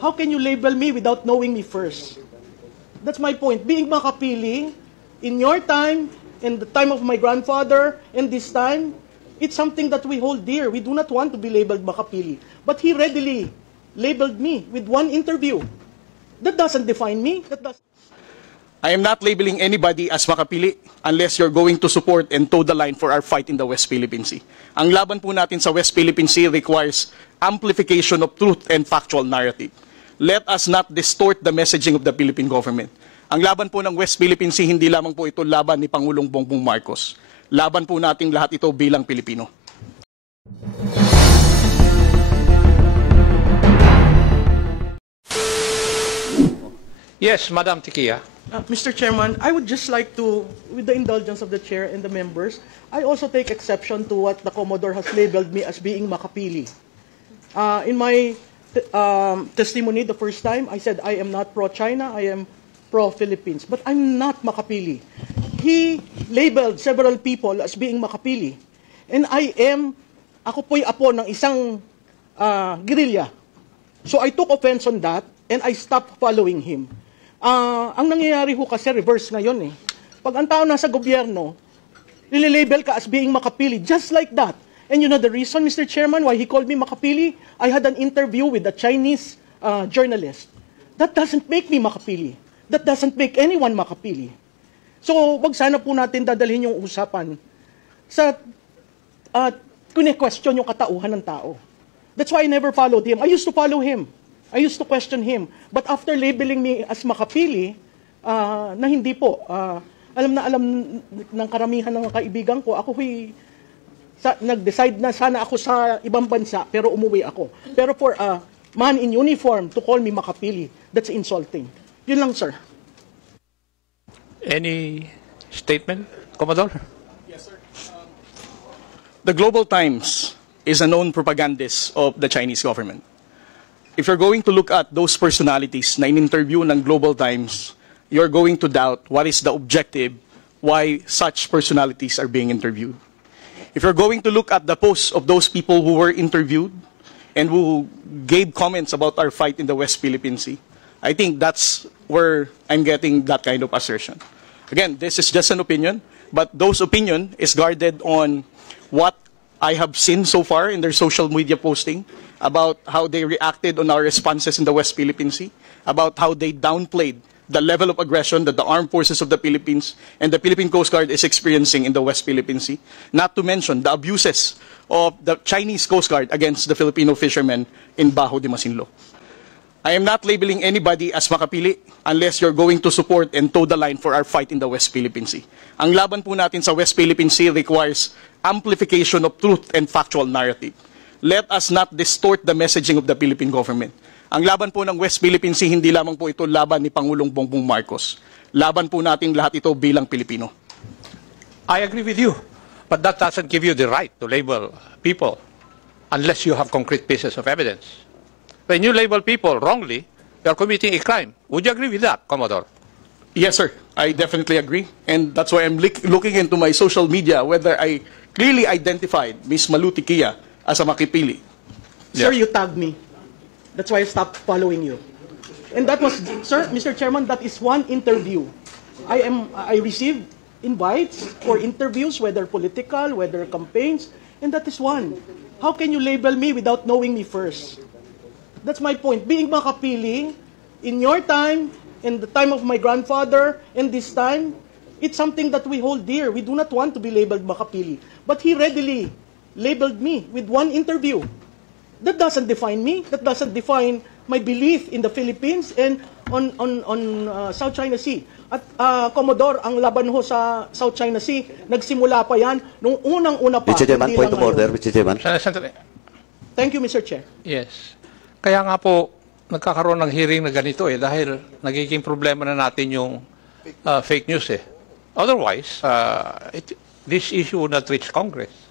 How can you label me without knowing me first? That's my point. Being makapili, in your time, in the time of my grandfather, and this time, it's something that we hold dear. We do not want to be labeled makapili. But he readily labeled me with one interview. That doesn't define me. That doesn't... I am not labeling anybody as makapili unless you're going to support and toe the line for our fight in the West Philippine Sea. Ang laban po natin sa West Philippine Sea requires amplification of truth and factual narrative. Let us not distort the messaging of the Philippine government. Ang laban po ng West Philippine Sea, hindi lamang po ito laban ni Pangulong Bongbong Marcos. Laban po nating lahat ito bilang Pilipino. Yes, Madam Tikia. Mr. Chairman, I would just like to, with the indulgence of the Chair and the members, I also take exception to what the Commodore has labeled me as being makapili. In my testimony the first time, I said I am not pro-China, I am pro-Philippines. But I'm not makapili. He labeled several people as being makapili. And ako po'y apo ng isang guerrilla. So I took offense on that and I stopped following him. Ang nangyayari ho kasi reverse ngayon eh. Pag ang tao nasa gobyerno, nililabel ka as being makapili, just like that. And you know the reason, Mr. Chairman, why he called me makapili? I had an interview with a Chinese journalist. That doesn't make me makapili. That doesn't make anyone makapili. So, wag sana po natin dadalhin yung usapan sa kune-question yung katauhan ng tao. That's why I never followed him. I used to follow him. I used to question him. But after labeling me as makapili, na hindi po, alam ng karamihan ng kaibigan ko, ako nag-decide na sana ako sa ibang bansa, pero umuwi ako. Pero for a man in uniform to call me makapili, that's insulting. Yun lang, sir. Any statement, Commodore? Yes, sir. The Global Times is a known propagandist of the Chinese government. If you're going to look at those personalities na in-interview ng Global Times, you're going to doubt what is the objective, why such personalities are being interviewed. If you're going to look at the posts of those people who were interviewed and who gave comments about our fight in the West Philippine Sea, I think that's where I'm getting that kind of assertion. Again, this is just an opinion, but those opinion is guarded on what I have seen so far in their social media posting, about how they reacted on our responses in the West Philippine Sea, about how they downplayed the level of aggression that the armed forces of the Philippines and the Philippine Coast Guard is experiencing in the West Philippine Sea, not to mention the abuses of the Chinese Coast Guard against the Filipino fishermen in Bajo de Masinloc. I am not labeling anybody as makapili unless you're going to support and toe the line for our fight in the West Philippine Sea. Ang laban po natin sa West Philippine Sea requires amplification of truth and factual narrative. Let us not distort the messaging of the Philippine government. Ang laban po ng West Philippine Sea, hindi lamang po ito laban ni Pangulong Bongbong Marcos. Laban po nating lahat ito bilang Pilipino. I agree with you, but that doesn't give you the right to label people unless you have concrete pieces of evidence. When you label people wrongly, you are committing a crime. Would you agree with that, Commodore? Yes, sir. I definitely agree. And that's why I'm looking into my social media whether I clearly identified Ms. Malu Tikia as a makipili. Sir, you tagged me. That's why I stopped following you. And that was, sir, Mr. Chairman, that is one interview. I received invites for interviews, whether political, whether campaigns, and that is one. How can you label me without knowing me first? That's my point. Being makapili, in your time, in the time of my grandfather, and this time, it's something that we hold dear. We do not want to be labeled makapili. But he readily labeled me with one interview. That doesn't define me. That doesn't define my belief in the Philippines and on South China Sea. At Commodore, ang laban ho sa South China Sea, nagsimula pa yan nung unang-una pa. Mr. Chairman, point of order, Mr. Chairman. Thank you, Mr. Chair. Yes. Kaya nga po, nagkakaroon ng hearing na ganito dahil nagiging problema na natin yung fake news Otherwise, this issue would not reach Congress.